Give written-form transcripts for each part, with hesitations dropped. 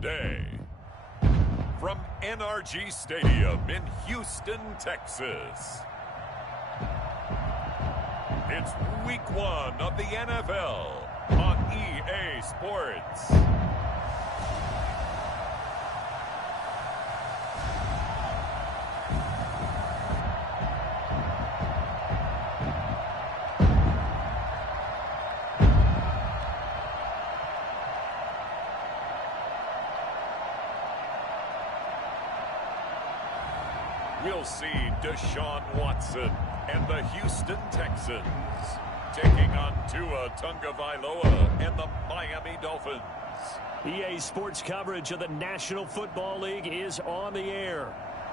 the day. From NRG Stadium in Houston, Texas. It's week 1 of the NFL on EA Sports. We'll see Deshaun Watson and the Houston Texans taking on Tua Tagovailoa and the Miami Dolphins. EA Sports coverage of the National Football League is on the air.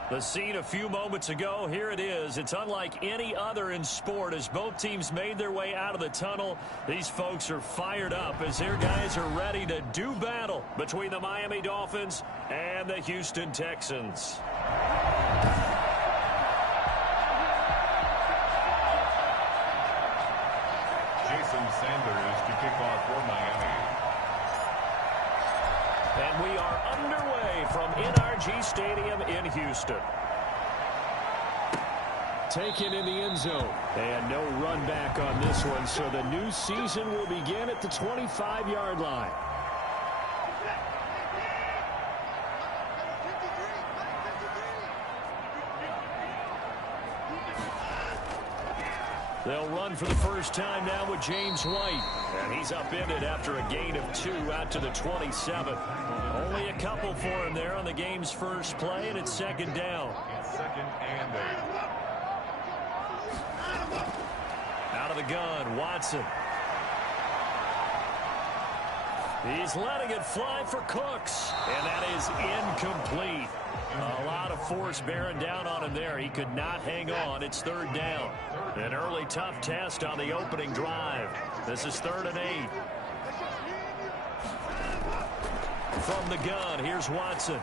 The scene a few moments ago, here it is. It's unlike any other in sport as both teams made their way out of the tunnel. These folks are fired up as their guys are ready to do battle between the Miami Dolphins and the Houston Texans. Sanders to kick off for Miami. And we are underway from NRG Stadium in Houston. Taken in the end zone. And no run back on this one, so the new season will begin at the 25-yard line. They'll run for the first time now with James White. And he's upended after a gain of 2 out to the 27. Only a couple for him there on the game's first play, and it's second down. Second and 8. Out of the gun, Watson. He's letting it fly for Cooks, and that is incomplete. A lot of force bearing down on him there. He could not hang on. It's third down. An early tough test on the opening drive. This is 3rd and 8. From the gun, here's Watson.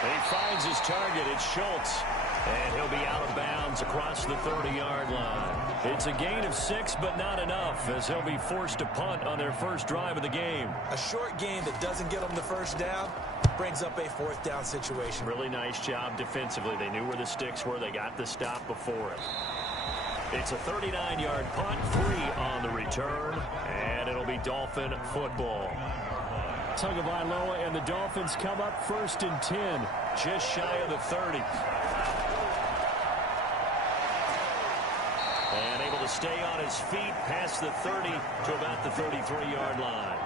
He finds his target. It's Schultz. And he'll be out of bounds across the 30-yard line. It's a gain of 6, but not enough, as he'll be forced to punt on their first drive of the game. A short game that doesn't get them the first down brings up a 4th down situation. Really nice job defensively. They knew where the sticks were. They got the stop before it. It's a 39-yard punt, 3 on the return, and it'll be Dolphin football. Tagovailoa and the Dolphins come up 1st and 10, just shy of the 30. And able to stay on his feet past the 30 to about the 33-yard line.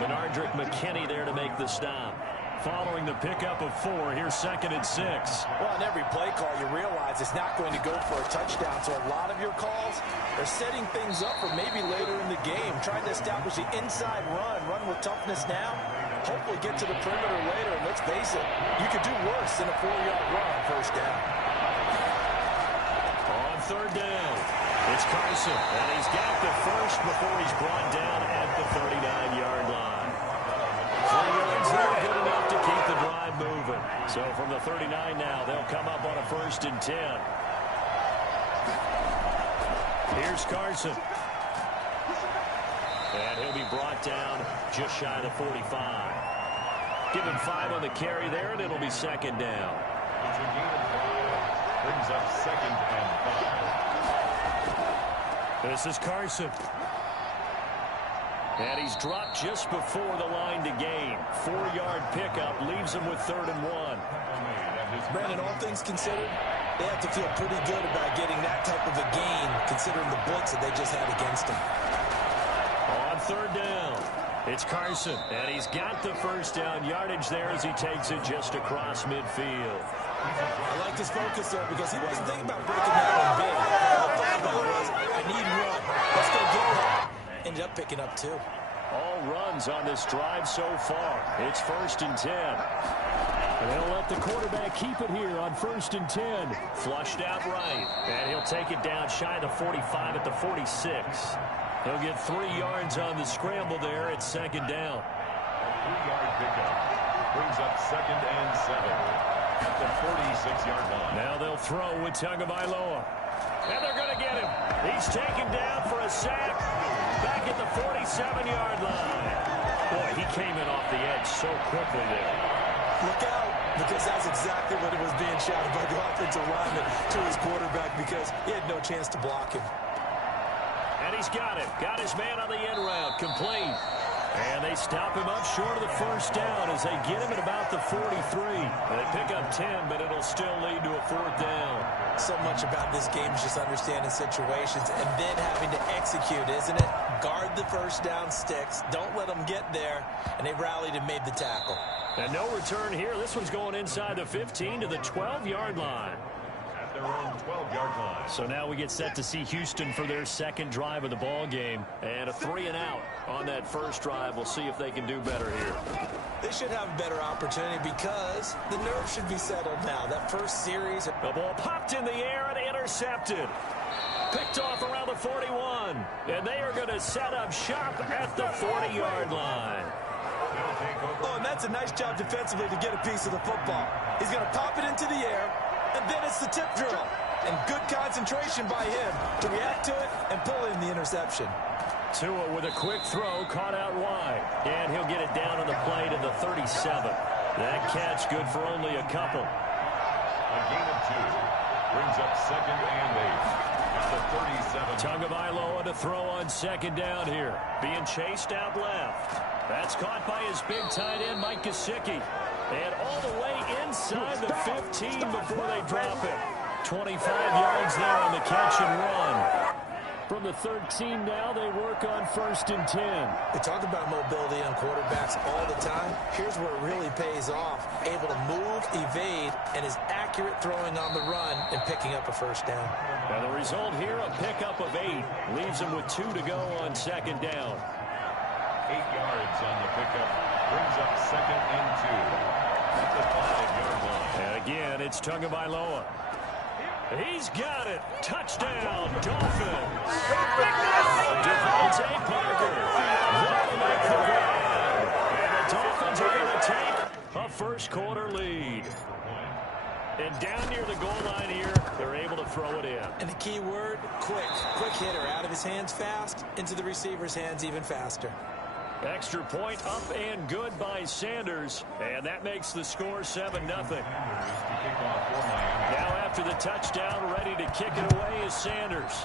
Benardrick McKinney there to make the stop. Following the pickup of 4, here's 2nd and 6. Well, on every play call, you realize it's not going to go for a touchdown. So a lot of your calls are setting things up for maybe later in the game, trying to establish the inside run with toughness now, hopefully get to the perimeter later. And let's face it, you could do worse than a 4-yard run on first down. On 3rd down, it's Carson, and he's got the first before he's brought down at the 39-yard line. 3 yards there, good enough to keep the drive moving. So from the 39 now, they'll come up on a 1st and 10. Here's Carson. And he'll be brought down just shy of the 45. Give him 5 on the carry there, and it'll be 2nd down. Brings up 2nd and 5. This is Carson. And he's dropped just before the line to gain. 4-yard pickup leaves him with 3rd and 1. Brandon, all things considered, they have to feel pretty good about getting that type of a gain, considering the blitz that they just had against them. On 3rd down, it's Carson. And he's got the first down yardage there as he takes it just across midfield. I like his focus there because he wasn't thinking about breaking that one big. All he thought about was, I need run. Let's go get that. Ended up picking up 2. All runs on this drive so far. It's 1st and 10. And they'll let the quarterback keep it here on 1st and 10. Flushed out right. And he'll take it down shy of the 45 at the 46. He'll get 3 yards on the scramble there. It's 2nd down. A 3-yard pickup brings up 2nd and 7 at the 46-yard line. Now they'll throw with Tagovailoa. And they're going to get him. He's taken down for a sack back at the 47-yard line. Boy, he came in off the edge so quickly there. Look out, because that's exactly what it was being shouted by the offensive lineman to his quarterback, because he had no chance to block him. And he's got it. Got his man on the end route. Complete. And they stop him up short of the first down as they get him at about the 43. They pick up 10, but it'll still lead to a fourth down. So much about this game is just understanding situations and then having to execute, isn't it? Guard the first down sticks. Don't let them get there. And they rallied and made the tackle. And no return here. This one's going inside the 15 to the 12-yard line. At their own 12-yard line. So now we get set to see Houston for their second drive of the ball game. And a 3-and-out on that first drive. We'll see if they can do better here. They should have a better opportunity because the nerves should be settled now. That first series. The ball popped in the air and intercepted. Picked off around the 41. And they are going to set up shop at the 40-yard line. Oh, and that's a nice job defensively to get a piece of the football. He's going to pop it into the air, and then it's the tip drill. And good concentration by him to react to it and pull in the interception. Tua with a quick throw, caught out wide. And he'll get it down on the play to the 37. That catch good for only a couple. A gain of 2 brings up 2nd and 8 at the 37. Tagovailoa to throw on second down here. Being chased out left. That's caught by his big tight end, Mike Gesicki. And all the way inside the 15 before they drop it. 25 yards there on the catch and run. From the 13 now, they work on 1st and 10. They talk about mobility on quarterbacks all the time. Here's where it really pays off. Able to move, evade, and is accurate throwing on the run and picking up a first down. And the result here, a pickup of 8. Leaves them with 2 to go on second down. 8 yards on the pickup. Brings up 2nd and 2 at the 5-yard line. And again, it's Tagovailoa. He's got it. Touchdown, Dolphins. Devontae Parker. That'll make the grab. And the Dolphins are going to take a first-quarter lead. And down near the goal line here, they're able to throw it in. And the key word, quick. Quick hitter out of his hands fast, into the receiver's hands even faster. Extra point up and good by Sanders. And that makes the score 7-0. Now after the touchdown, ready to kick it away is Sanders.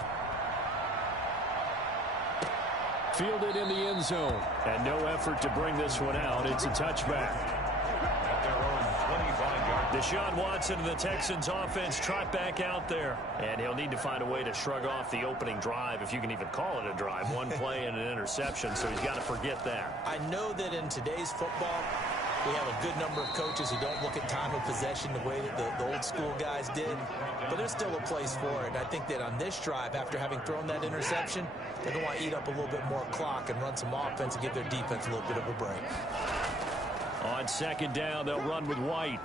Fielded in the end zone. And no effort to bring this one out. It's a touchback. At their own 25-yard line. Deshaun Watson and the Texans offense trot back out there. And he'll need to find a way to shrug off the opening drive, if you can even call it a drive. One play and an interception, so he's got to forget that. I know that in today's football, we have a good number of coaches who don't look at time of possession the way that the old school guys did. But there's still a place for it. And I think that on this drive, after having thrown that interception, they're going to want to eat up a little bit more clock and run some offense and give their defense a little bit of a break. On second down, they'll run with White.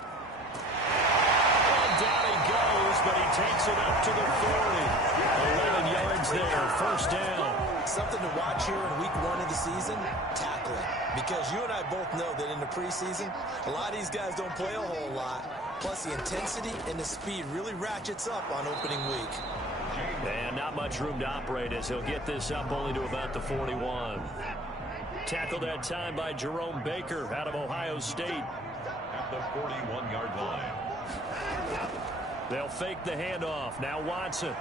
And down he goes, but he takes it up to the 40. 11 yards there, first down. Something to watch here in week 1 of the season, tackling. Because you and I both know that in the preseason, a lot of these guys don't play a whole lot. Plus the intensity and the speed really ratchets up on opening week. And not much room to operate as he'll get this up only to about the 41. Tackled that time by Jerome Baker out of Ohio State. At the 41-yard line. They'll fake the handoff. Now Watson.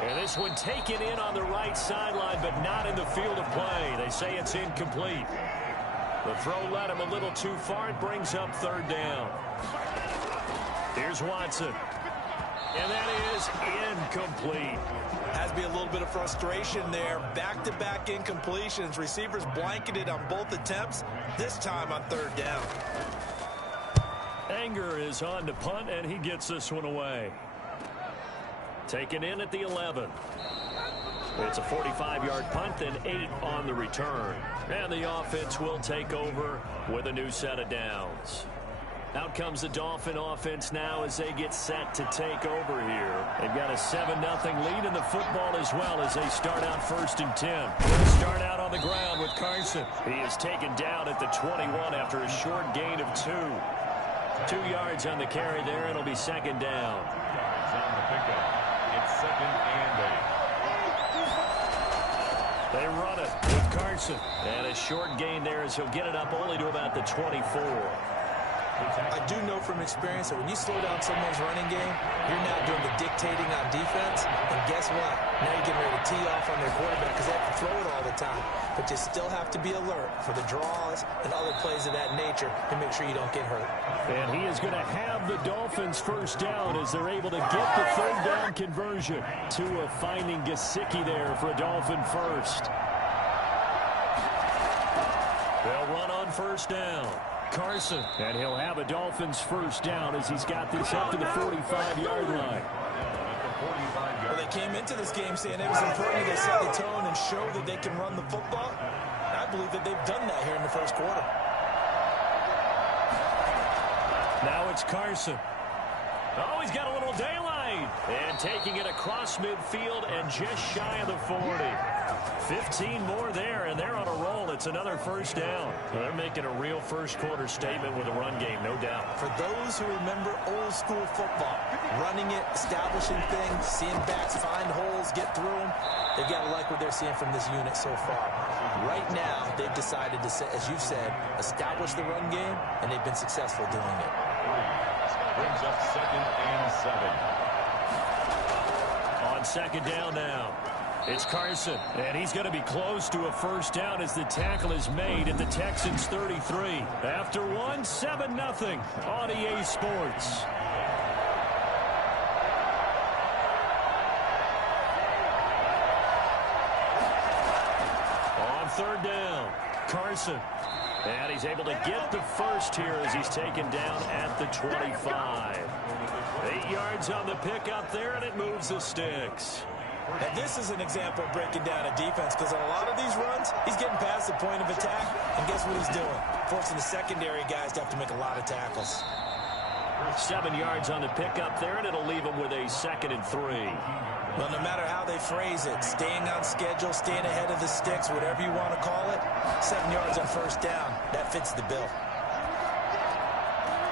And this one taken in on the right sideline, but not in the field of play. They say it's incomplete. The throw led him a little too far. It brings up third down. Here's Watson. And that is incomplete. Has to be a little bit of frustration there. Back-to-back incompletions. Receivers blanketed on both attempts, this time on third down. Anger is on to punt, and he gets this one away. Taken in at the 11. It's a 45-yard punt and 8 on the return. And the offense will take over with a new set of downs. Out comes the Dolphin offense now as they get set to take over here. They've got a 7-0 lead in the football as well as they start out 1st and 10. They'll start out on the ground with Carson. He is taken down at the 21 after a short gain of 2. 2 yards on the carry there. It'll be second down. Yards on the pickup. It's 2nd and 8. They run it with Carson. And a short gain there as he'll get it up only to about the 24. I do know from experience that when you slow down someone's running game, you're now doing the dictating on defense. And guess what? Now you're getting ready to tee off on their quarterback because they have to throw it all the time. But you still have to be alert for the draws and other plays of that nature to make sure you don't get hurt. And he is going to have the Dolphins first down as they're able to get the third down conversion. Tua finding Gesicki there for a Dolphin first. They'll run on first down. Carson, and he'll have a Dolphins first down as he's got this up to the 45-yard line. Well, they came into this game saying it was important to set the tone and show that they can run the football. And I believe that they've done that here in the first quarter. Now it's Carson. Oh, he's got a little daylight. And taking it across midfield and just shy of the 40. 15 more there, and they're on a roll. It's another first down. Well, they're making a real first-quarter statement with a run game, no doubt. For those who remember old-school football, running it, establishing things, seeing backs find holes, get through them, they've got to like what they're seeing from this unit so far. Right now, they've decided to, as you said, establish the run game, and they've been successful doing it. Brings up 2nd and 7. On second down now. It's Carson, and he's going to be close to a first down as the tackle is made at the Texans' 33. After one, 7-0 on EA Sports. On third down, Carson. And he's able to get the first here as he's taken down at the 25. 8 yards on the pickup there, and it moves the sticks. And this is an example of breaking down a defense because on a lot of these runs, he's getting past the point of attack, and guess what he's doing? Forcing the secondary guys to have to make a lot of tackles. 7 yards on the pickup there, and it'll leave him with a 2nd and 3. Well, no matter how they phrase it, staying on schedule, staying ahead of the sticks, whatever you want to call it, 7 yards on first down, that fits the bill.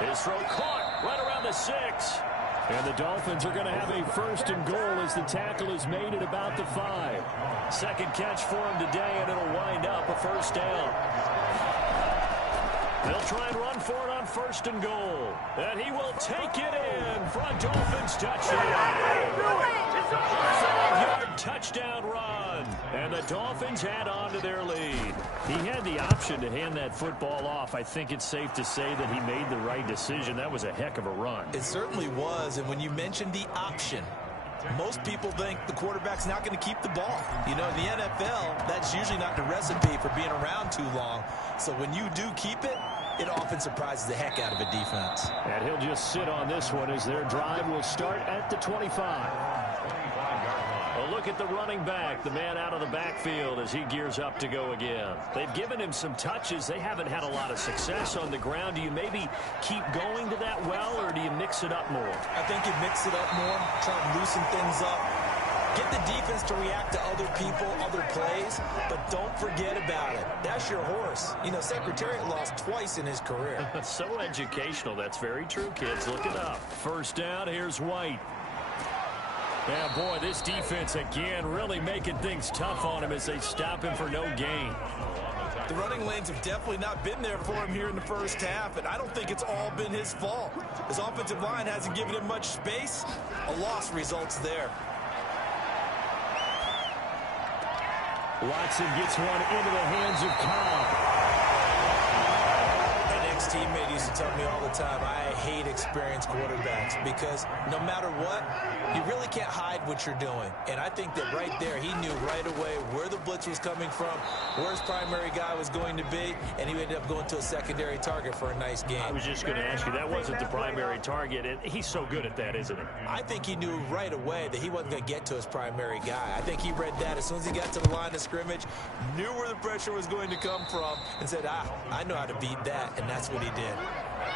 His throw caught right around the 6. And the Dolphins are going to have a 1st and goal as the tackle is made at about the 5. Second catch for him today, and it'll wind up a first down. They'll try and run for it on 1st and goal. And he will take it in for a Dolphins touchdown. 5-yard touchdown run. And the Dolphins add on to their lead. He had the option to hand that football off. I think it's safe to say that he made the right decision. That was a heck of a run. It certainly was. And when you mentioned the option, most people think the quarterback's not going to keep the ball. You know, in the NFL, that's usually not the recipe for being around too long. So when you do keep it, it often surprises the heck out of a defense. And he'll just sit on this one as their drive will start at the 25. A look at the running back, the man out of the backfield as he gears up to go again. They've given him some touches. They haven't had a lot of success on the ground. Do you maybe keep going to that well, or do you mix it up more? I think you mix it up more, try and loosen things up. Get the defense to react to other people, other plays, but don't forget about it. That's your horse. You know, Secretariat lost twice in his career. So educational. That's very true, kids. Look it up. First down, here's White. Yeah, boy, this defense again really making things tough on him as they stop him for no gain. The running lanes have definitely not been there for him here in the first half, and I don't think it's all been his fault. His offensive line hasn't given him much space. A loss results there. Watson gets one into the hands of Cobb. My ex-teammate used to tell me all the time, I hate experienced quarterbacks because no matter what, you really can't hide what you're doing. And I think that right there, he knew right away where the blitz was coming from, where his primary guy was going to be, and he ended up going to a secondary target for a nice game. I was just going to ask you, that wasn't the primary target. He's so good at that, isn't he? I think he knew right away that he wasn't going to get to his primary guy. I think he read that as soon as he got to the line of scrimmage, knew where the pressure was going to come from, and said, I know how to beat that, and that's what he did.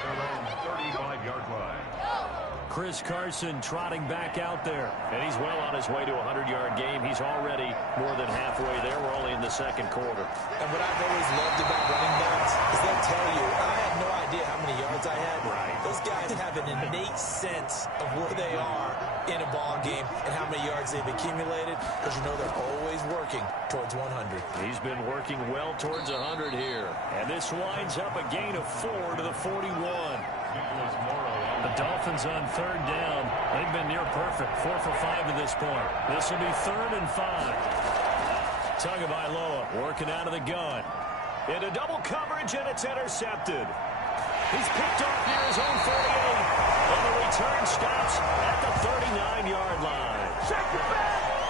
35-yard line. Chris Carson trotting back out there. And he's well on his way to a 100-yard game. He's already more than halfway there. We're only in the second quarter. And what I've always loved about running backs is they'll tell you, I had no idea how many yards I had. Right. Those guys have an innate sense of where they are in a ball game and how many yards they've accumulated, because you know they're always working towards 100. He's been working well towards 100 here. And this winds up a gain of 4 to the 41. The Dolphins on third down. They've been near perfect. 4 for 5 to this point. This will be 3rd and 5. Tagovailoa working out of the gun. Into double coverage, and it's intercepted. He's picked off near his own 38. And the return stops at the 39-yard line.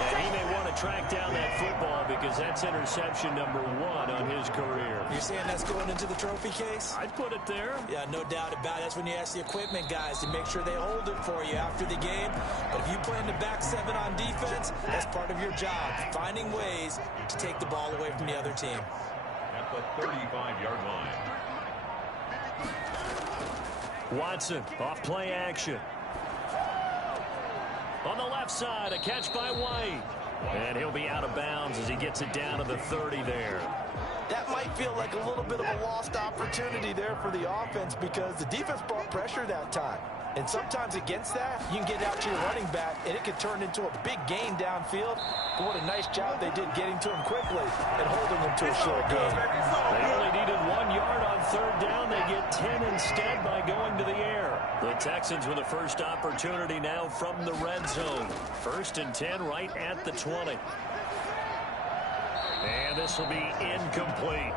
And he may want to track down that football because that's interception number 1 on his career. You're saying that's going into the trophy case? I'd put it there. Yeah, no doubt about it. That's when you ask the equipment guys to make sure they hold it for you after the game. But if you play in the back 7 on defense, that's part of your job, finding ways to take the ball away from the other team. At the 35-yard line. Watson off play action. On the left side, a catch by White. And he'll be out of bounds as he gets it down to the 30 there. That might feel like a little bit of a lost opportunity there for the offense because the defense brought pressure that time. And sometimes against that, you can get out to your running back, and it can turn into a big gain downfield. But what a nice job they did getting to him quickly and holding him to a short gain. They only needed 1 yard on third down. They get 10 instead by going to the air. The Texans with a first opportunity now from the red zone. 1st and 10 right at the 20. And this will be incomplete.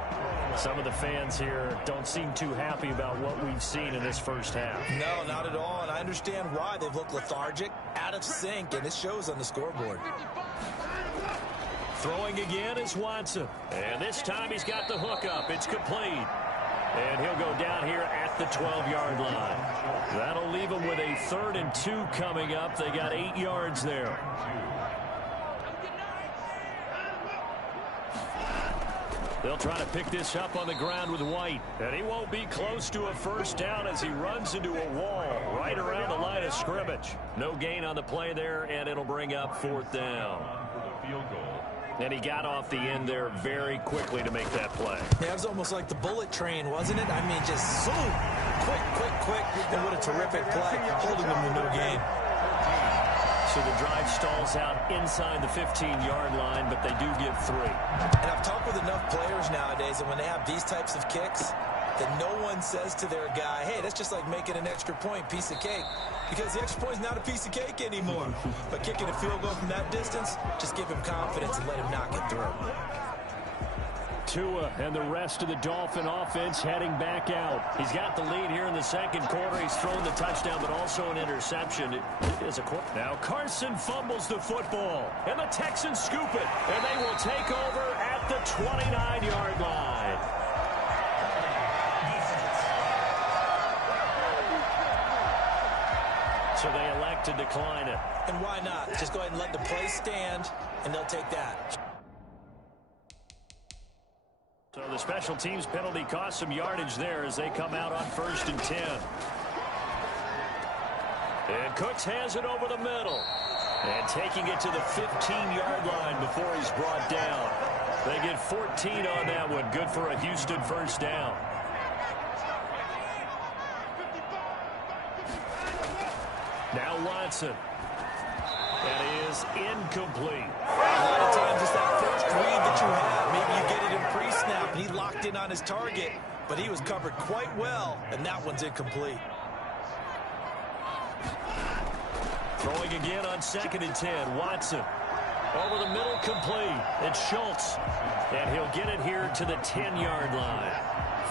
Some of the fans here don't seem too happy about what we've seen in this first half. No, not at all, and I understand why. They've looked lethargic, out of sync, and it shows on the scoreboard. Throwing again is Watson. And this time he's got the hook up. It's complete. And he'll go down here at the 12-yard line. That'll leave him with a 3rd and 2 coming up. They got 8 yards there. They'll try to pick this up on the ground with White. And he won't be close to a first down as he runs into a wall right around the line of scrimmage. No gain on the play there, and it'll bring up 4th down. For the field goal. And he got off the end there very quickly to make that play. Yeah, it was almost like the bullet train, wasn't it? I mean, just zoom. Quick. And what a terrific play, holding them with no gain. So the drive stalls out inside the 15-yard line, but they do get 3. And I've talked with enough players nowadays that when they have these types of kicks, that no one says to their guy, hey, that's just like making an extra point, piece of cake. Because the extra point is not a piece of cake anymore. But kicking a field goal from that distance, just give him confidence and let him knock it through. Tua and the rest of the Dolphin offense heading back out. He's got the lead here in the second quarter. He's thrown the touchdown, but also an interception. Now Carson fumbles the football, and the Texans scoop it, and they will take over at the 29-yard line. So they elect to decline it. And why not? Just go ahead and let the play stand, and they'll take that. So the special teams penalty cost some yardage there as they come out on 1st and 10. And Cooks has it over the middle. And taking it to the 15-yard line before he's brought down. They get 14 on that one. Good for a Houston first down. Now Watson. That is incomplete. A lot of times it's that first read that you have. Maybe you get it in pre-snap, and he locked in on his target, but he was covered quite well, and that one's incomplete. Throwing again on 2nd and 10. Watson. Over the middle, complete. It's Schultz. And he'll get it here to the 10-yard line.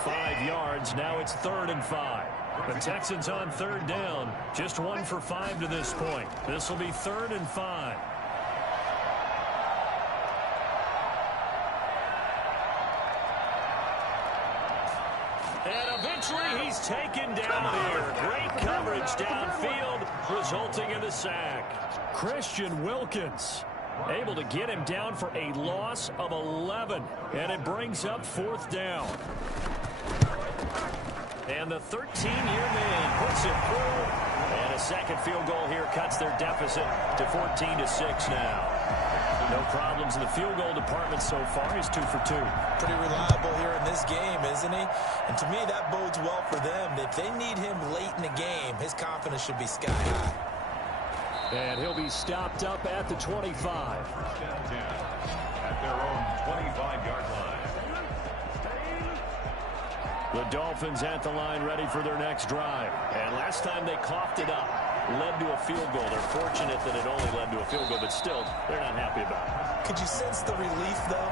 5 yards. Now it's 3rd and 5. The Texans on third down. Just 1 for 5 to this point. This will be 3rd and 5. And eventually he's taken down here. Great coverage downfield, resulting in the sack. Christian Wilkins able to get him down for a loss of 11. And it brings up 4th down. And the 13-year man puts it through And a second field goal here cuts their deficit to 14-6 now. No problems in the field goal department so far. He's 2 for 2. Pretty reliable here in this game, isn't he? And to me, that bodes well for them. If they need him late in the game, his confidence should be sky high. And he'll be stopped up at the 25. First down 10 at their own 25-yard line. The Dolphins at the line ready for their next drive. And last time they coughed it up, led to a field goal. They're fortunate that it only led to a field goal, but still, they're not happy about it. Could you sense the relief, though,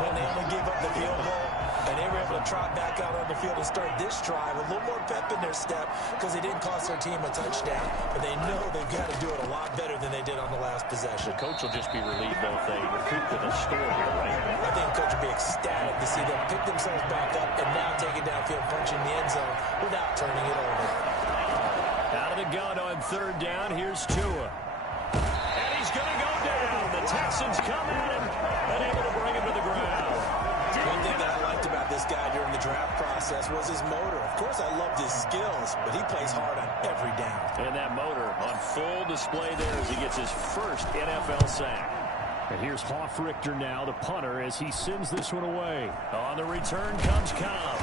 when they only gave up the field goal and they were able to trot back out on the field and start this drive? A little more pep in their step because they didn't cost their team a touchdown, but they know they've got to do it a lot better than they did on the last possession. The coach will just be relieved, though, if they recoup with a score here, right? I think the coach will be ecstatic to see them pick themselves back up and now take it downfield, punching the end zone without turning it over. Out of the gun on third down, here's Tua. And he's going to go down. The Texans come at him and able to bring him to the ground. One thing that I liked about this guy during the draft process was his motor. Of course, I loved his skills, but he plays hard on every down. And that motor on full display there as he gets his first NFL sack. And here's Hoff-Richter now, the punter, as he sends this one away. On the return comes Cobb.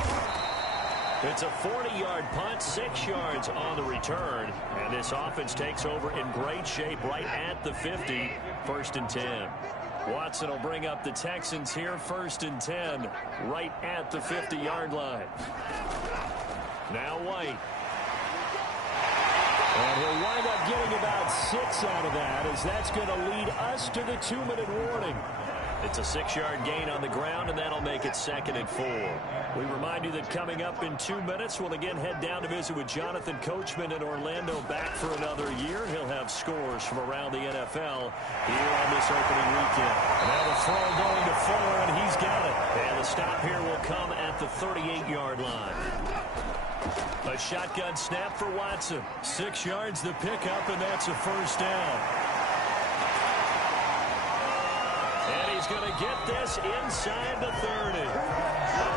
It's a 40-yard punt, 6 yards on the return. And this offense takes over in great shape right at the 50, 1st and 10. Watson will bring up the Texans here, 1st and 10, right at the 50-yard line. Now White. And he'll wind up getting about 6 out of that, as that's going to lead us to the 2-minute warning. It's a 6-yard gain on the ground, and that'll make it 2nd and 4. We remind you that coming up in 2 minutes, we'll again head down to visit with Jonathan Coachman in Orlando, back for another year. He'll have scores from around the NFL here on this opening weekend. Now the throw going to Fuller, and he's got it. And the stop here will come at the 38-yard line. A shotgun snap for Watson. 6 yards the pickup, and that's a first down. And he's going to get this inside the 30. A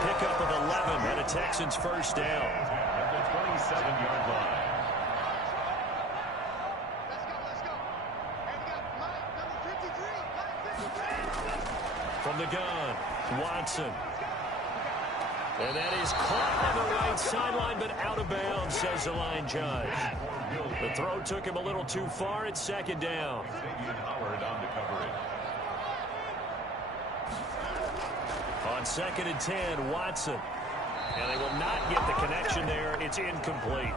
pickup of 11 and a Texans first down. At the 27-yard line. From the gun, Watson. And that is caught on the right sideline, but out of bounds, says the line judge. The throw took him a little too far. It's 2nd down. Xavier Howard on the coverage. On 2nd and 10, Watson. And they will not get the connection there. It's incomplete.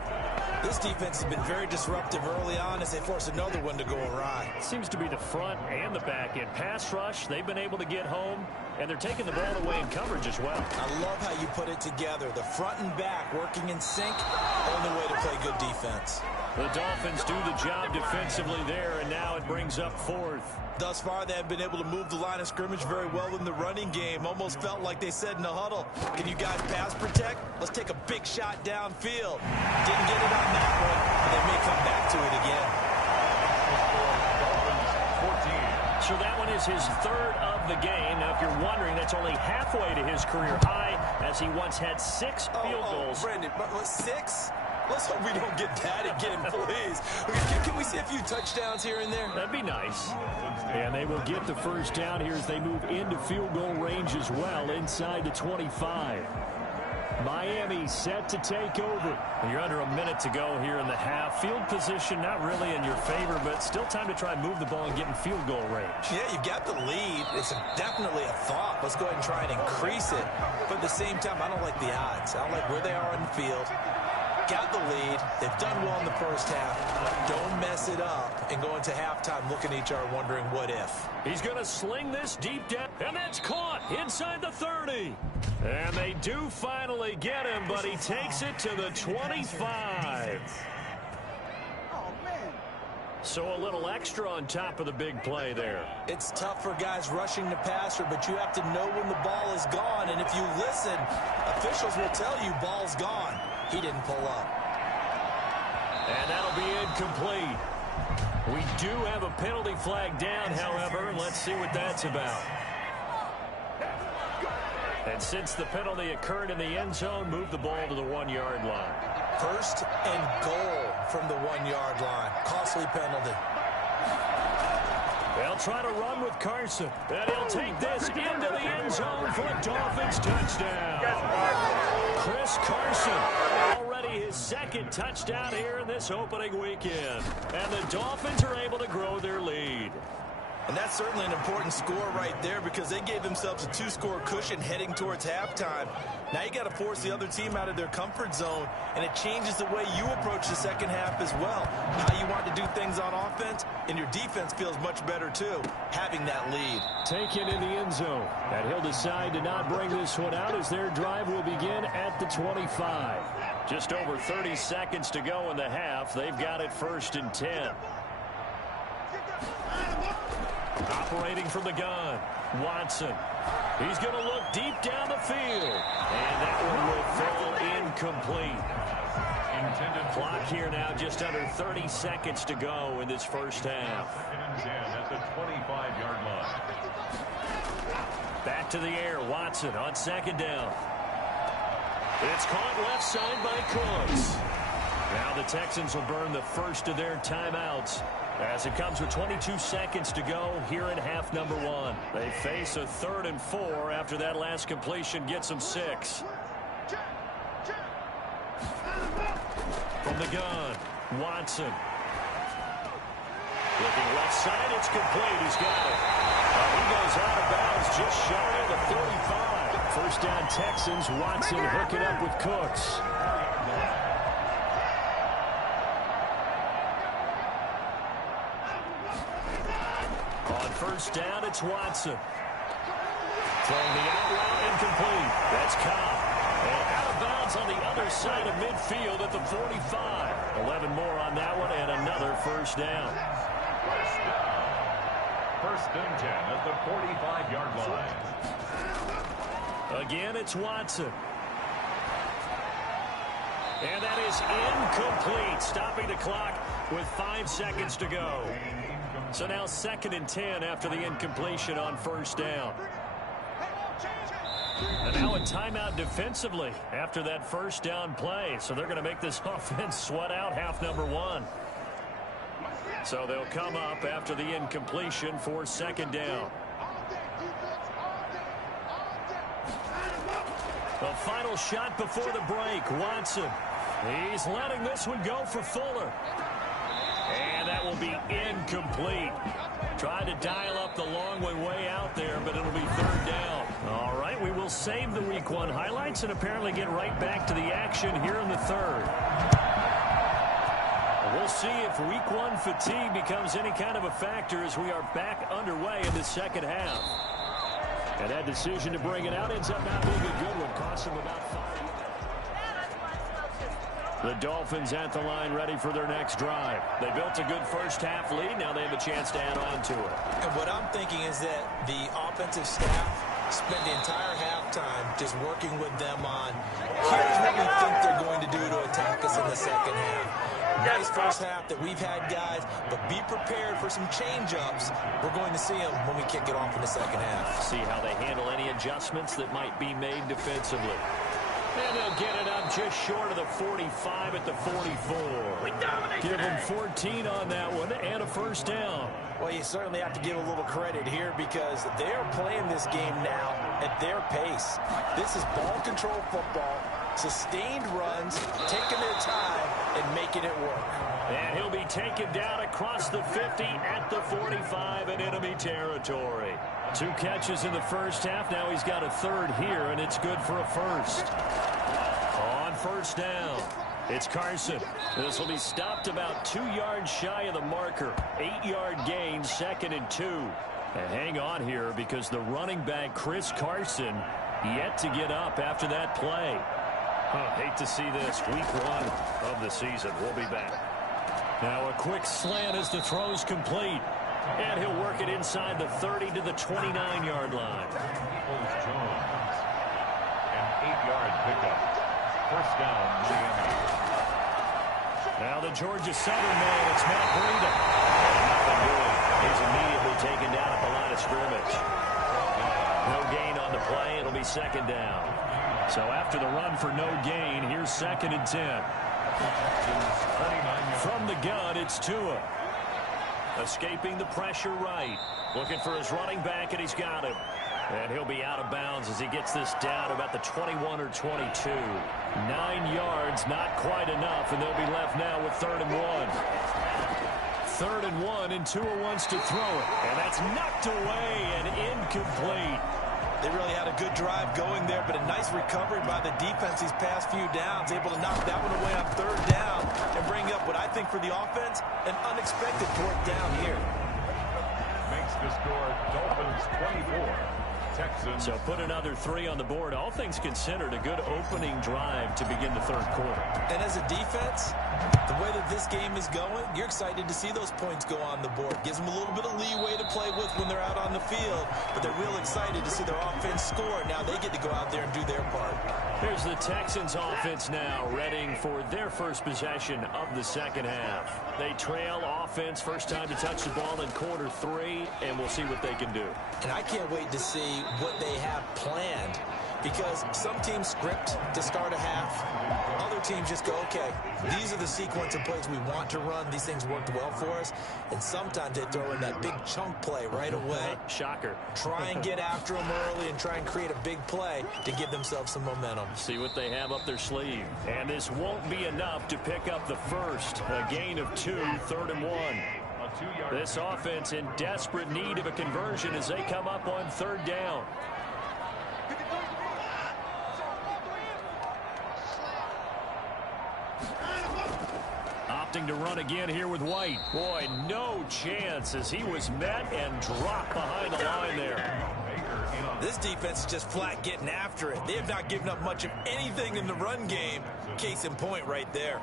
This defense has been very disruptive early on as they force another one to go awry. It seems to be the front and the back end. Pass rush, they've been able to get home, and they're taking the ball away in coverage as well. I love how you put it together. The front and back working in sync, only way to play good defense. The Dolphins do the job defensively there, and now it brings up 4th. Thus far, they have been able to move the line of scrimmage very well in the running game. Almost felt like they said in the huddle, can you guys pass protect? Let's take a big shot downfield. Didn't get it on that one, but they may come back to it again. So that one is his 3rd of the game. Now, if you're wondering, that's only halfway to his career high, as he once had 6 field goals. Brandon, 6? Let's hope we don't get that again, please. Can we see a few touchdowns here and there? That'd be nice. And they will get the first down here as they move into field goal range as well, inside the 25. Miami set to take over. You're under a minute to go here in the half. Field position not really in your favor, but still time to try and move the ball and get in field goal range. Yeah, you've got the lead. It's definitely a thought. Let's go ahead and try and increase it. But at the same time, I don't like the odds. I don't like where they are on the field. Got the lead. They've done well in the first half. Don't mess it up and go into halftime looking at each other wondering what if. He's going to sling this deep down, and that's caught inside the 30. And they do finally get him, but he takes it to the 25. So a little extra on top of the big play there. It's tough for guys rushing the passer, but you have to know when the ball is gone. And if you listen, officials will tell you ball's gone. He didn't pull up. And that'll be incomplete. We do have a penalty flag down, however, and let's see what that's about. And since the penalty occurred in the end zone, move the ball to the 1-yard line. First and goal from the 1-yard line. Costly penalty. They'll try to run with Carson. And he'll take this into the end zone for a Dolphins touchdown. Chris Carson, already his second touchdown here in this opening weekend. And the Dolphins are able to grow their lead. And that's certainly an important score right there because they gave themselves a 2-score cushion heading towards halftime. Now you got to force the other team out of their comfort zone, and it changes the way you approach the second half as well. How you want to do things on offense, and your defense feels much better too, having that lead. Taken in the end zone. And he'll decide to not bring this one out as their drive will begin at the 25. Just over 30 seconds to go in the half. They've got it 1st and 10. Operating from the gun, Watson. He's going to look deep down the field. And that one will fall incomplete. Clock here now, just under 30 seconds to go in this first half. At the 25-yard line. Back to the air, Watson on 2nd down. It's caught left side by Cooks. Now the Texans will burn the first of their timeouts as it comes with 22 seconds to go here in half number 1. They face a 3rd and 4 after that last completion gets them 6. From the gun, Watson. Looking left side, it's complete. He's got it. He goes out of bounds just shy of the 45. First down Texans, Watson hooking up with Cooks. First down, it's Watson. Throwing the out route incomplete. That's Cobb. And out of bounds on the other side of midfield at the 45. 11 more on that one and another first down. First down. 1st and 10 at the 45-yard line. Again, it's Watson. And that is incomplete, stopping the clock with 5 seconds to go. So now 2nd and 10 after the incompletion on first down. And now a timeout defensively after that first down play. So they're going to make this offense sweat out half number 1. So they'll come up after the incompletion for 2nd down. The final shot before the break, Watson. He's letting this one go for Fuller. And that will be incomplete. Tried to dial up the long one way out there, but it'll be 3rd down. All right, we will save the Week 1 highlights and apparently get right back to the action here in the 3rd. We'll see if Week 1 fatigue becomes any kind of a factor as we are back underway in the second half. And that decision to bring it out ends up not being a good one. Cost them about 5. The Dolphins at the line ready for their next drive. They built a good first half lead. Now they have a chance to add on to it. And what I'm thinking is that the offensive staff spent the entire halftime just working with them on here's what we think they're going to do to attack us in the second half. Nice first half that we've had, guys, but be prepared for some change-ups. We're going to see them when we kick it off in the second half. See how they handle any adjustments that might be made defensively. And they'll get it up just short of the 45 at the 44. Give them 14 on that one and a first down. Well, you certainly have to give a little credit here because they are playing this game now at their pace. This is ball control football, sustained runs, taking their time and making it work. And he'll be taken down across the 50 at the 45 in enemy territory. 2 catches in the first half. Now he's got a 3rd here, and it's good for a first. On first down, it's Carson. This will be stopped about 2 yards shy of the marker. 8-yard gain, 2nd and 2. And hang on here because the running back, Chris Carson, yet to get up after that play. Hate to see this. Week 1 of the season. We'll be back. Now a quick slant as the throw's complete. And he'll work it inside the 30 to the 29-yard line. Jones. An 8-yard pickup. First down, Miami. Now the Georgia Southern man, it's Matt Breida. Nothing doing. He's immediately taken down at the line of scrimmage. No gain on the play. It'll be second down. So after the run for no gain, here's 2nd and 10. From the gun, it's Tua. Escaping the pressure right. Looking for his running back, and he's got him. And he'll be out of bounds as he gets this down about the 21 or 22. 9 yards, not quite enough, and they'll be left now with 3rd and 1. 3rd and 1, and Tua wants to throw it. And that's knocked away and incomplete. They really had a good drive going there, but a nice recovery by the defense these past few downs, able to knock that one away on 3rd down and bring up what I think for the offense, an unexpected 4th down here. Makes the score Dolphins 24. Texans. So put another 3 on the board. All things considered, a good opening drive to begin the 3rd quarter. And as a defense, the way that this game is going, you're excited to see those points go on the board. Gives them a little bit of leeway to play with when they're out on the field, but they're real excited to see their offense score. Now they get to go out there and do their part. Here's the Texans offense now, readying for their first possession of the 2nd half. They trail offense, first time to touch the ball in quarter 3, and we'll see what they can do. And I can't wait to see what they have planned, because some teams script to start a half. Other teams just go, okay, these are the sequence of plays we want to run. These things worked well for us. And sometimes they throw in that big chunk play right away. Shocker. Try and get after them early and try and create a big play to give themselves some momentum. See what they have up their sleeve. And this won't be enough to pick up the first. A gain of 2, 3rd and 1. This offense in desperate need of a conversion as they come up on 3rd down. Opting to run again here with White. Boy, no chance as he was met and dropped behind the line there. This defense is just flat getting after it. They have not given up much of anything in the run game. Case in point right there.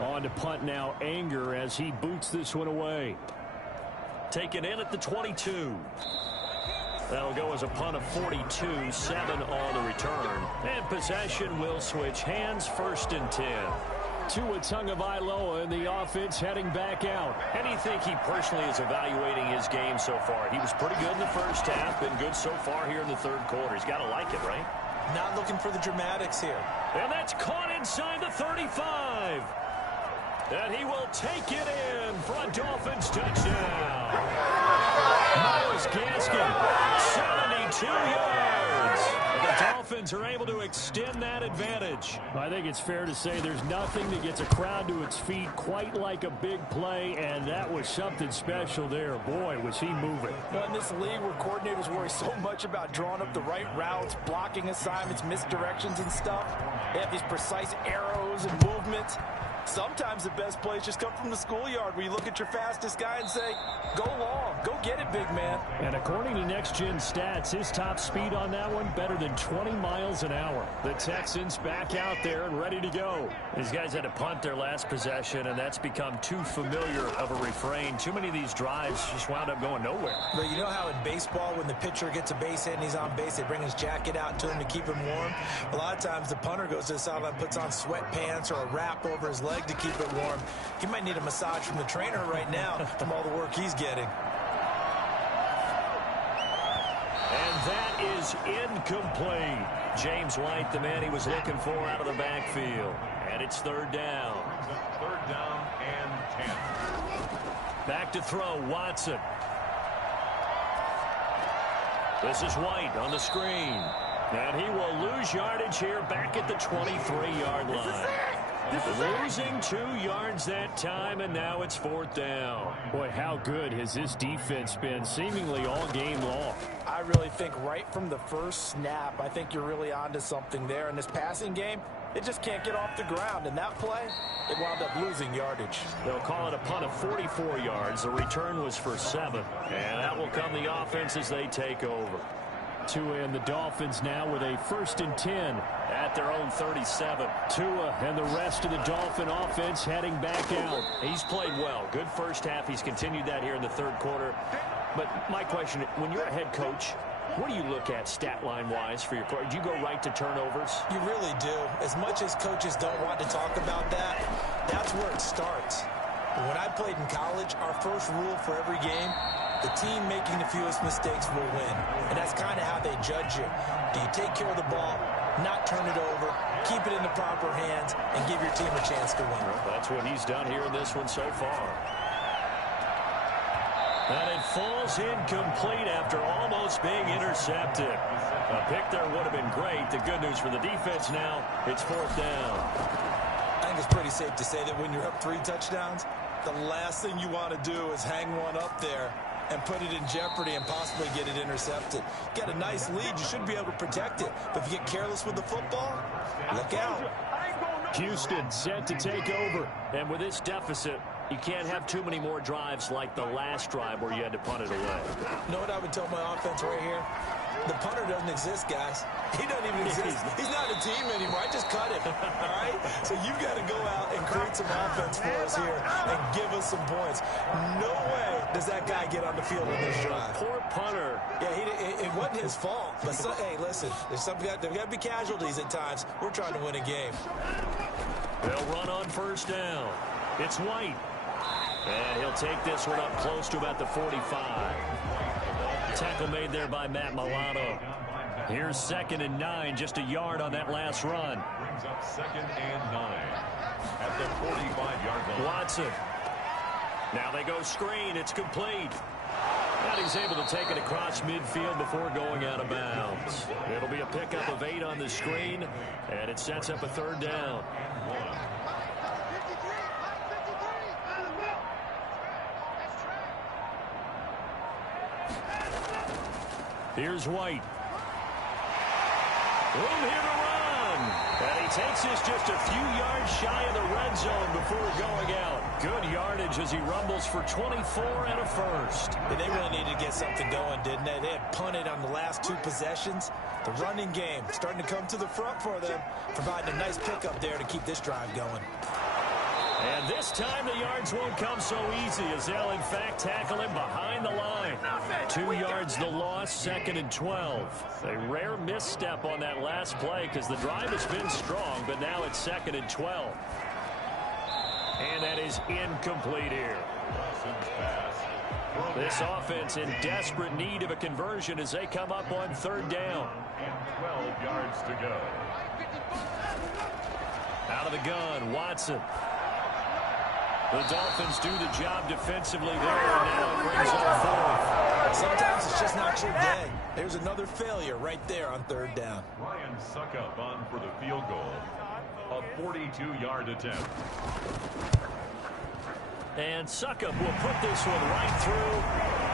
On to punt now, Anger, as he boots this one away. Taken in at the 22. That'll go as a punt of 42, 7 on the return. And possession will switch hands, 1st and 10. Tua Tagovailoa in the offense heading back out. And you think he personally is evaluating his game so far? He was pretty good in the first half, been good so far here in the 3rd quarter. He's got to like it, right? Not looking for the dramatics here. And that's caught inside the 35. And he will take it in for a Dolphins touchdown. Myles Gaskin, 72 yards. The Dolphins are able to extend that advantage. I think it's fair to say there's nothing that gets a crowd to its feet quite like a big play, and that was something special there. Boy, was he moving. Well, in this league where coordinators worry so much about drawing up the right routes, blocking assignments, misdirections and stuff, they have these precise arrows and movements. Sometimes the best plays just come from the schoolyard where you look at your fastest guy and say, go long, go get it, big man. And according to Next Gen Stats, his top speed on that one, better than 20 miles an hour. The Texans back out there and ready to go. These guys had to punt their last possession, and that's become too familiar of a refrain. Too many of these drives just wound up going nowhere. But you know how in baseball, when the pitcher gets a base hit and he's on base, they bring his jacket out to him to keep him warm? A lot of times the punter goes to the sideline, puts on sweatpants or a wrap over his leg to keep it warm. He might need a massage from the trainer right now from all the work he's getting. And that is incomplete. James White, the man he was looking for out of the backfield. And it's 3rd down. 3rd down and 10. Back to throw, Watson. This is White on the screen. And he will lose yardage here back at the 23-yard line. Losing 2 yards that time, and now it's 4th down. Boy, how good has this defense been seemingly all game long? I really think right from the first snap, I think you're really onto something there. In this passing game, they just can't get off the ground. And that play, it wound up losing yardage. They'll call it a punt of 44 yards. The return was for 7. And that will come the offense as they take over. Tua and the Dolphins now with a 1st and 10 at their own 37. Tua and the rest of the Dolphin offense heading back out. He's played well. Good first half. He's continued that here in the 3rd quarter. But my question, when you're a head coach, what do you look at stat line-wise for your coach? Do you go right to turnovers? You really do. As much as coaches don't want to talk about that, that's where it starts. When I played in college, our first rule for every game The team making the fewest mistakes will win. And that's kind of how they judge you. Do you take care of the ball, not turn it over, keep it in the proper hands, and give your team a chance to win? That's what he's done here in this one so far. And it falls incomplete after almost being intercepted. A pick there would have been great. The good news for the defense now, it's 4th down. I think it's pretty safe to say that when you're up 3 touchdowns, the last thing you want to do is hang one up there and put it in jeopardy and possibly get it intercepted. Get a nice lead, you should be able to protect it. But if you get careless with the football, look out. Houston set to take over. And with this deficit, you can't have too many more drives like the last drive where you had to punt it away. You know what I would tell my offense right here? The punter doesn't exist, guys. He doesn't even exist. He's not a team anymore. I just cut him, all right? So you've got to go out and create some offense for us here and give us some points. No way does that guy get on the field in this drive. Poor punter. Yeah, it wasn't his fault. But, hey, listen, there's got to be casualties at times. We're trying to win a game. They'll run on 1st down. It's White. And he'll take this one up close to about the 45. Tackle made there by Matt Milano. Here's 2nd and 9, just a yard on that last run. Brings up 2nd and 9 at the 45-yard line. Watson. Now they go screen. It's complete. And he's able to take it across midfield before going out of bounds. It'll be a pickup of 8 on the screen, and it sets up a 3rd down. Here's White. Room here to run. And he takes this just a few yards shy of the red zone before going out. Good yardage as he rumbles for 24 and a first. They really needed to get something going, didn't they? They had punted on the last 2 possessions. The running game starting to come to the front for them, providing a nice pickup there to keep this drive going. And this time the yards won't come so easy as they'll, in fact, tackle him behind the line. 2 yards the loss, 2nd and 12. A rare misstep on that last play because the drive has been strong, but now it's 2nd and 12. And that is incomplete here. This offense in desperate need of a conversion as they come up on 3rd down. And 12 yards to go. Out of the gun, Watson. The Dolphins do the job defensively there, and now it brings up 4th. Sometimes it's just not your day. There's another failure right there on 3rd down. Ryan Succop on for the field goal. A 42-yard attempt. And Succop will put this one right through,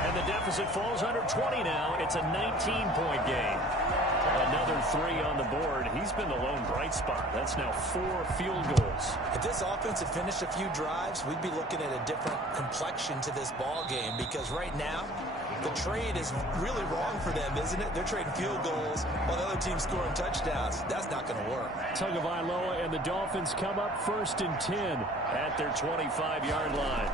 and the deficit falls under 20 now. It's a 19-point game. Another 3 on the board. He's been the lone bright spot. That's now 4 field goals. If this offense had finished a few drives, we'd be looking at a different complexion to this ball game because right now, the trade is really wrong for them, isn't it? They're trading field goals while the other team's scoring touchdowns. That's not going to work. Tagovailoa and the Dolphins come up 1st and 10 at their 25-yard line.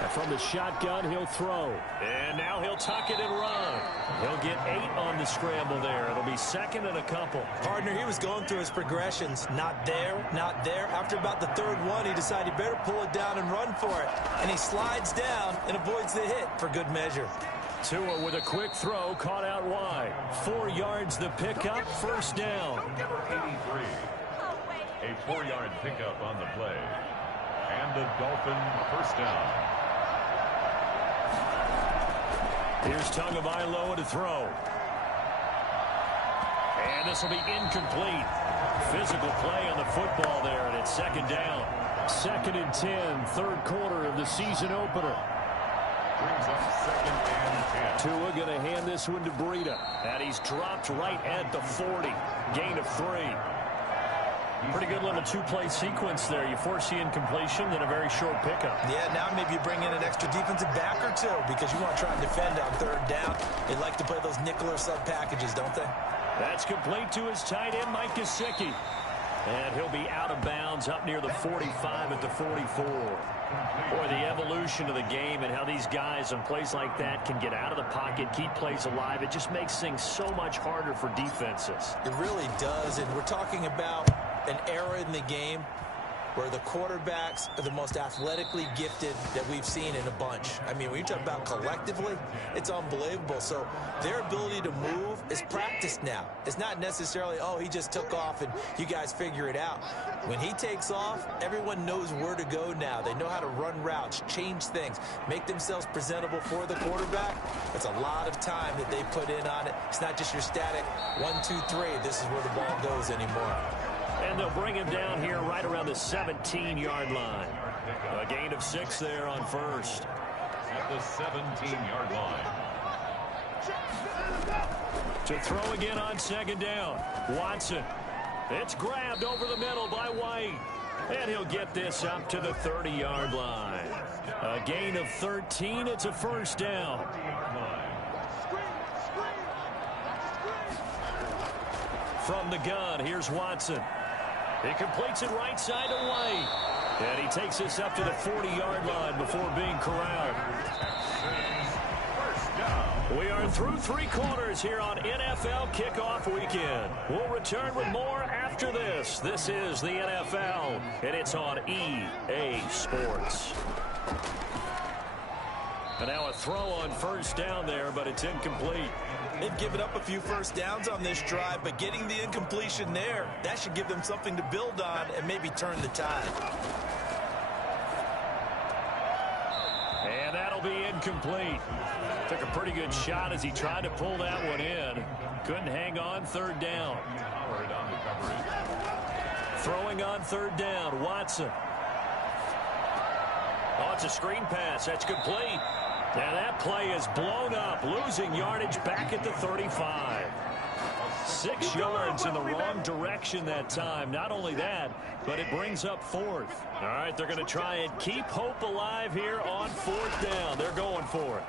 And from the shotgun, he'll throw. And now he'll tuck it and run. He'll get 8 on the scramble there. It'll be 2nd and a couple. Partner, he was going through his progressions. Not there, not there. After about the 3rd one, he decided he better pull it down and run for it. And he slides down and avoids the hit for good measure. Tua with a quick throw, caught out wide. 4 yards the pickup, 1st down. 83. A 4-yard pickup on the play. And the Dolphin 1st down. Here's Tagovailoa to throw. And this will be incomplete. Physical play on the football there, and it's 2nd down. 2nd and 10, 3rd quarter of the season opener. Brings up 2nd and 10. Tua going to hand this one to Breida. And he's dropped right at the 40. Gain of 3. Pretty good little 2-play sequence there. You force the incompletion, then a very short pickup. Yeah, now maybe you bring in an extra defensive back or 2 because you want to try and defend on 3rd down. They like to play those nickel or sub packages, don't they? That's complete to his tight end, Mike Gesicki. And he'll be out of bounds up near the 45 at the 44. Boy, the evolution of the game and how these guys on plays like that can get out of the pocket, keep plays alive, it just makes things so much harder for defenses. It really does, and we're talking about an era in the game where the quarterbacks are the most athletically gifted that we've seen in a bunch. I mean, when you talk about collectively, it's unbelievable. So their ability to move is practiced now. It's not necessarily, oh, he just took off and you guys figure it out. When he takes off, everyone knows where to go now. They know how to run routes, change things, make themselves presentable for the quarterback. That's a lot of time that they put in on it. It's not just your static 1, 2, 3. This is where the ball goes anymore. And they'll bring him down here right around the 17-yard line. A gain of 6 there on first. At the 17-yard line. To throw again on second down. Watson. It's grabbed over the middle by White. And he'll get this up to the 30-yard line. A gain of 13. It's a first down. From the gun, here's Watson. He completes it right side to White. And he takes this up to the 40-yard line before being corralled. We are through 3 quarters here on NFL Kickoff Weekend. We'll return with more after this. This is the NFL, and it's on EA Sports. And now a throw on first down there, but it's incomplete. They've given up a few first downs on this drive, but getting the incompletion there, that should give them something to build on and maybe turn the tide. And that'll be incomplete. Took a pretty good shot as he tried to pull that one in. Couldn't hang on third down. Throwing on third down, Watson. Oh, it's a screen pass. That's complete. And that play is blown up, losing yardage back at the 35. 6 yards in the wrong direction that time. Not only that, but it brings up fourth. All right, they're going to try and keep hope alive here on fourth down. They're going for it.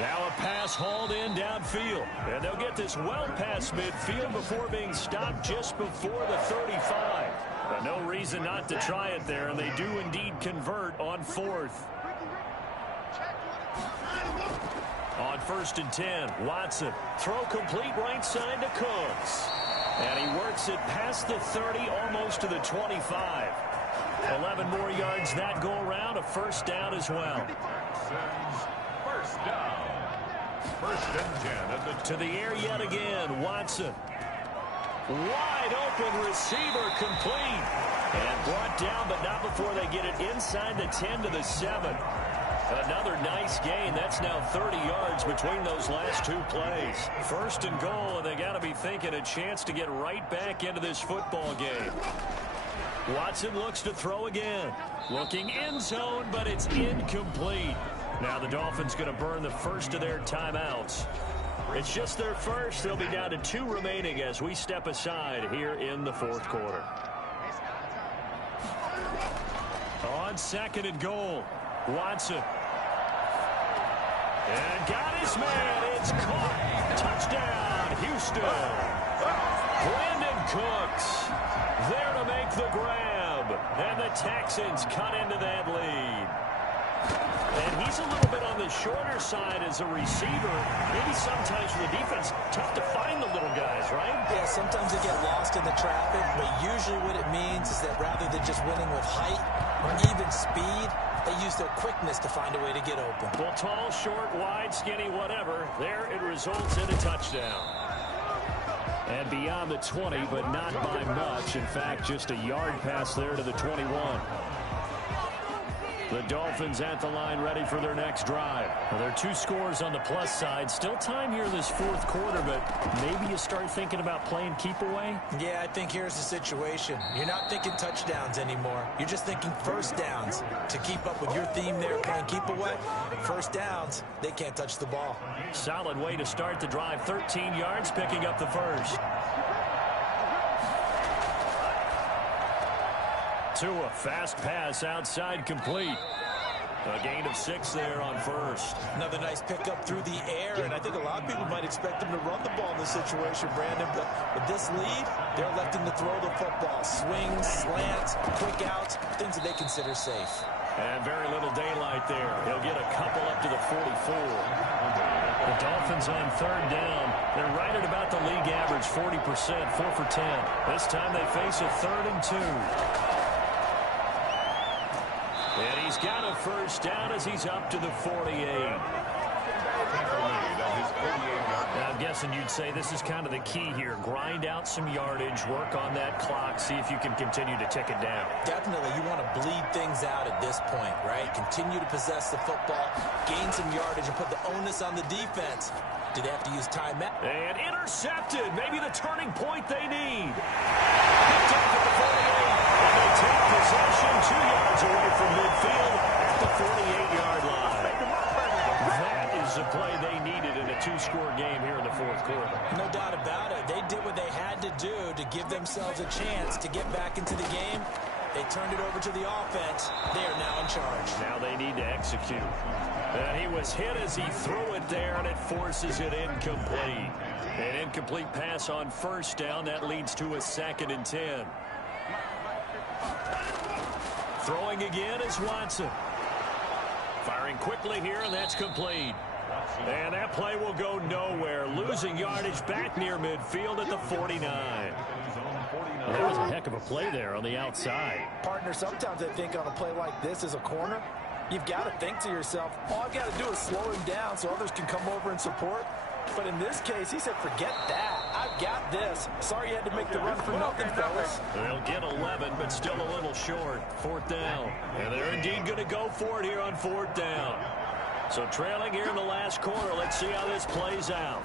Now a pass hauled in downfield. And they'll get this well past midfield before being stopped just before the 35. But no reason not to try it there, and they do indeed convert on fourth. On 1st and 10, Watson. Throw complete right side to Cooks. And he works it past the 30, almost to the 25. 11 more yards that go around, a first down as well. First down. 1st and 10. To the air yet again, Watson. Wide open receiver complete. And brought down, but not before they get it inside the 10 to the 7. Another nice gain. That's now 30 yards between those last 2 plays. 1st and goal, and they got to be thinking a chance to get right back into this football game. Watson looks to throw again. Looking end zone, but it's incomplete. Now the Dolphins going to burn the first of their timeouts. It's just their first. They'll be down to 2 remaining as we step aside here in the 4th quarter. On 2nd and goal, Watson. And got his man. It's caught. Touchdown, Houston. Brandon Cooks there to make the grab. And the Texans cut into that lead. And he's a little bit on the shorter side as a receiver. Maybe sometimes for the defense, tough to find the little guys, right? Yeah, sometimes they get lost in the traffic, but usually what it means is that rather than just winning with height or even speed, they use their quickness to find a way to get open. Well, tall, short, wide, skinny, whatever, there it results in a touchdown. And beyond the 20, but not by much. In fact, just a yard pass there to the 21. The Dolphins at the line ready for their next drive. Well, there are 2 scores on the plus side. Still time here in this 4th quarter, but maybe you start thinking about playing keep away? Yeah, I think here's the situation. You're not thinking touchdowns anymore. You're just thinking first downs. To keep up with your theme there, playing keep away, first downs, they can't touch the ball. Solid way to start the drive. 13 yards, picking up the first. Tua, fast pass outside, complete. A gain of 6 there on first. Another nice pickup through the air, and I think a lot of people might expect him to run the ball in this situation, Brandon, but with this lead, they're electing to throw the football. Swings, slants, quick outs, things that they consider safe. And very little daylight right there. He'll get a couple up to the 44. The Dolphins on third down. They're right at about the league average, 40%, 4 for 10. This time they face a 3rd and 2. And he's got a first down as he's up to the 48. Now, I'm guessing you'd say this is kind of the key here. Grind out some yardage, work on that clock, see if you can continue to tick it down. Definitely, you want to bleed things out at this point, right? Continue to possess the football, gain some yardage, and put the onus on the defense. Do they have to use timeout? And intercepted. Maybe the turning point they need. Picked up at the 48. And they take possession 2 yards away from midfield at the 48-yard line. That is the play they needed in a 2-score game here in the 4th quarter. No doubt about it. They did what they had to do to give themselves a chance to get back into the game. They turned it over to the offense. They are now in charge. Now they need to execute. And he was hit as he threw it there, and it forces it incomplete. An incomplete pass on first down. That leads to a 2nd and 10. Throwing again is Watson. Firing quickly here, and that's complete. And that play will go nowhere. Losing yardage back near midfield at the 49. That was a heck of a play there on the outside. Partner, sometimes I think on a play like this as a corner, you've got to think to yourself, all I've got to do is slow him down so others can come over and support. But in this case, he said, forget that. I've got this. Sorry you had to make the run for nothing, fellas. They'll get 11, but still a little short. 4th down. And they're indeed going to go for it here on 4th down. So trailing here in the last quarter. Let's see how this plays out.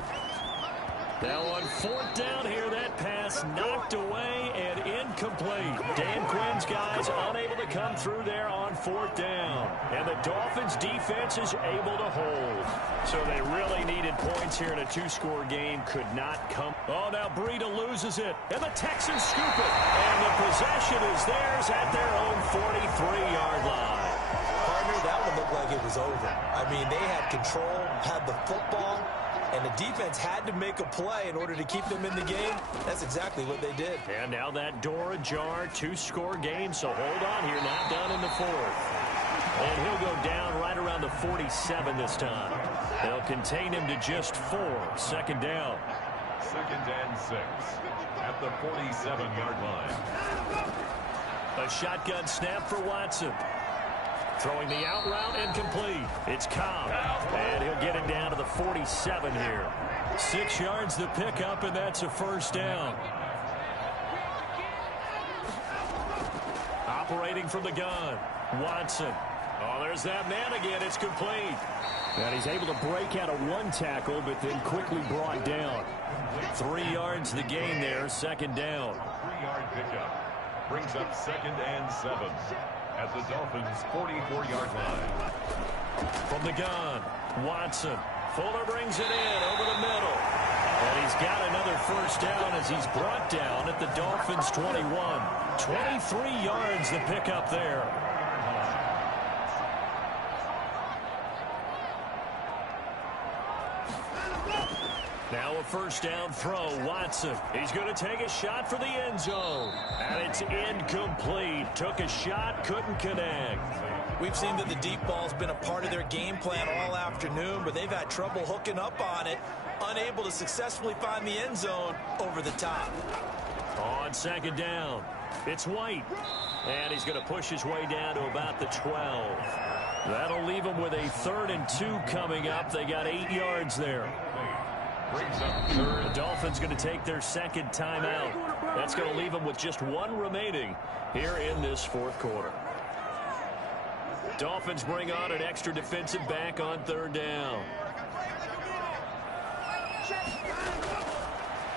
Now on 4th down here, that pass knocked away and incomplete. Dan Quinn's guys unable to come through there on 4th down. And the Dolphins defense is able to hold. So they really needed points here in a 2-score game. Could not come. Oh, now Breida loses it. And the Texans scoop it. And the possession is theirs at their own 43-yard line. Partner, that one looked like it was over. I mean, they had control, had the football, and the defense had to make a play in order to keep them in the game. That's exactly what they did. And now that door ajar, 2-score game, so hold on here, not down in the 4th. And he'll go down right around the 47 this time. They'll contain him to just 4. 2nd down. 2nd and 6 at the 47-yard line. A shotgun snap for Watson. Throwing the out route incomplete. It's Cobb. And he'll get it down to the 47 here. 6 yards the pickup, and that's a 1st down. Operating from the gun. Watson. Oh, there's that man again. It's complete. And he's able to break out of 1 tackle, but then quickly brought down. 3 yards the gain there. 2nd down. 3-yard pickup. Brings up 2nd and 7. At the Dolphins' 44-yard line. From the gun, Watson. Fuller brings it in over the middle. And he's got another 1st down as he's brought down at the Dolphins' 21. 23 yards the pickup there. Now a 1st down throw, Watson. He's going to take a shot for the end zone. And it's incomplete. Took a shot, couldn't connect. We've seen that the deep ball's been a part of their game plan all afternoon, but they've had trouble hooking up on it, unable to successfully find the end zone over the top. On 2nd down, it's White. And he's going to push his way down to about the 12. That'll leave him with a 3rd and 2 coming up. They got 8 yards there. The Dolphins going to take their 2nd timeout. That's going to leave them with just 1 remaining here in this 4th quarter. Dolphins bring on an extra defensive back on 3rd down.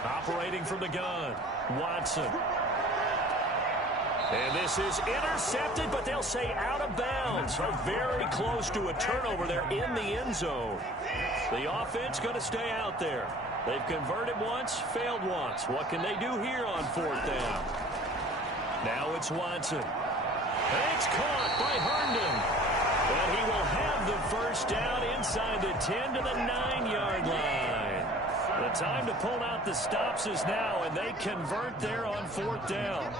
Operating from the gun, Watson. And this is intercepted, but they'll say out of bounds. So very close to a turnover there in the end zone. The offense going to stay out there. They've converted once, failed once. What can they do here on 4th down? Now it's Watson. And it's caught by Herndon. And he will have the 1st down inside the 10 to the 9-yard line. The time to pull out the stops is now, and they convert there on 4th down.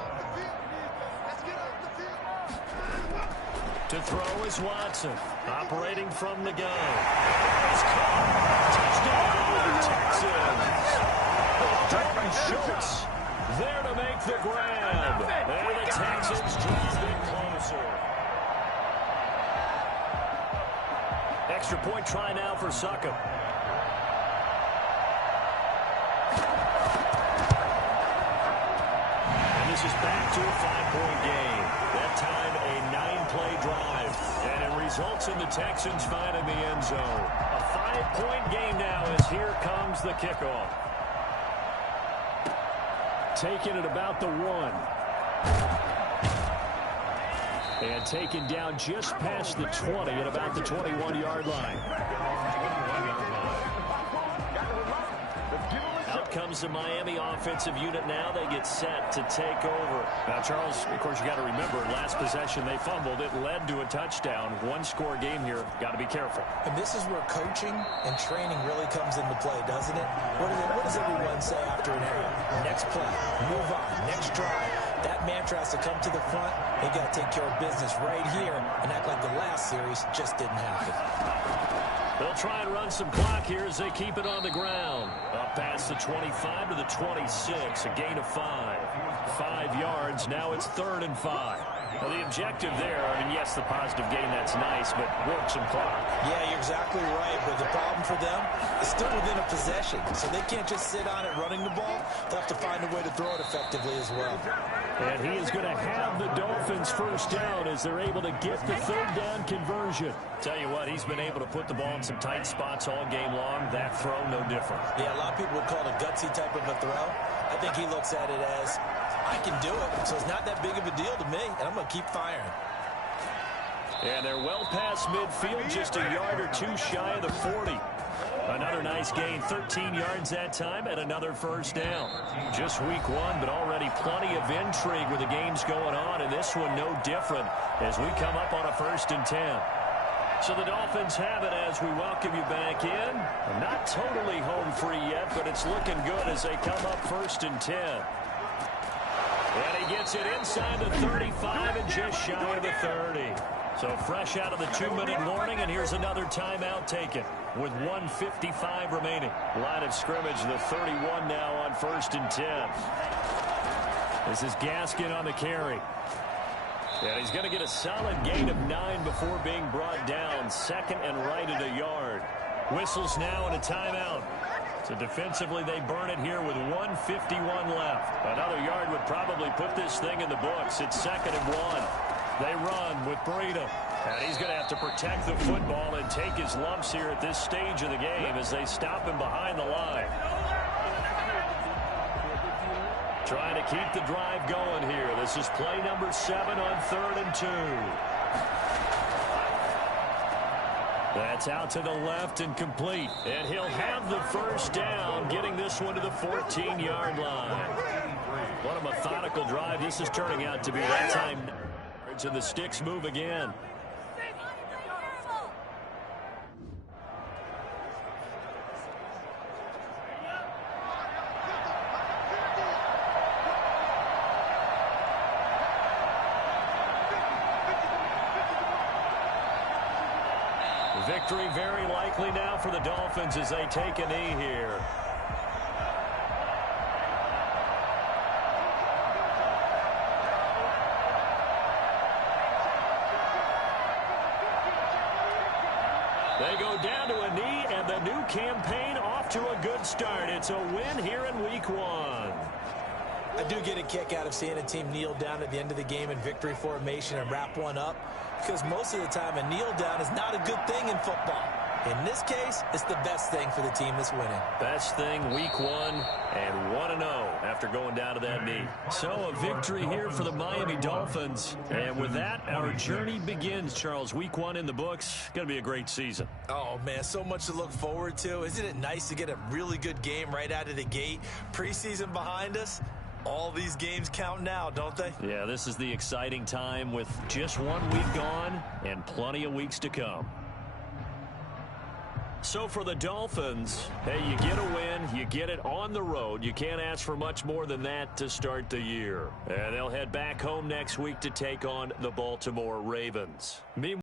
To throw is Watson, operating from the gun. He's caught. Touchdown, the Texans. Dalton Schultz there to make the grab. And the Texans drive it closer. Extra point try now for Succop. And this is back to a 5-point game. That time a 9-play drive. And it results in the Texans finding the end zone. A 5-point game now as here comes the kickoff. Taken at about the 1. And taken down just past the 20 at about the 21-yard line. Out comes the Miami offensive unit now. They get set to take over. Now, Charles, of course, you got to remember, last possession they fumbled. It led to a touchdown. One-score game here. Got to be careful. And this is where coaching and training really comes into play, doesn't it? What does everyone say after an error? Next play, move on, next drive. That mantra has to come to the front. They got to take care of business right here and act like the last series just didn't happen. They'll try and run some clock here as they keep it on the ground. Up past the 25 to the 26, a gain of 5. 5 yards, now it's 3rd and 5. Now the objective there, I mean, yes, the positive gain, that's nice, but work some clock. Yeah, you're exactly right, but the problem for them is still within a possession, so they can't just sit on it running the ball. They'll have to find a way to throw it effectively as well. And he is going to have the Dolphins first down as they're able to get the 3rd down conversion. Tell you what, he's been able to put the ball in some tight spots all game long. That throw, no different. Yeah, a lot of people would call it a gutsy type of a throw. I think he looks at it as, I can do it, so it's not that big of a deal to me, and I'm going to keep firing. And they're well past midfield, just a yard or two shy of the 40. Another nice gain, 13 yards that time, and another first down. Just week 1, but already plenty of intrigue with the games going on, and this one no different as we come up on a 1st and 10. So the Dolphins have it as we welcome you back in. Not totally home free yet, but it's looking good as they come up 1st and 10. And he gets it inside the 35 and just shy of the 30. So fresh out of the 2-minute warning, and here's another timeout taken with 1:55 remaining. Line of scrimmage, the 31 now on 1st and 10. This is Gaskin on the carry. And he's going to get a solid gain of 9 before being brought down. 2nd and right at a yard. Whistles now and a timeout. So defensively, they burn it here with 1:51 left. Another yard would probably put this thing in the books. It's 2nd and 1. They run with Breida. And he's going to have to protect the football and take his lumps here at this stage of the game as they stop him behind the line. Trying to keep the drive going here. This is play number 7 on 3rd and 2. That's out to the left and complete. And he'll have the first down, getting this one to the 14-yard line. What a methodical drive this is turning out to be. That time, and the sticks move again. Victory very likely now for the Dolphins as they take a knee here. They go down to a knee, and the new campaign off to a good start. It's a win here in week 1. I do get a kick out of seeing a team kneel down at the end of the game in victory formation and wrap one up, because most of the time a kneel down is not a good thing in football. In this case, it's the best thing for the team that's winning. Best thing week 1 and 1-0 after going down to that knee. So a victory here for the Miami Dolphins. And with that, our journey begins, Charles. Week 1 in the books. Going to be a great season. Oh, man, so much to look forward to. Isn't it nice to get a really good game right out of the gate? Preseason behind us. All these games count now, don't they? Yeah, this is the exciting time with just 1 week gone and plenty of weeks to come. So for the Dolphins, hey, you get a win, you get it on the road. You can't ask for much more than that to start the year. And they'll head back home next week to take on the Baltimore Ravens. Meanwhile,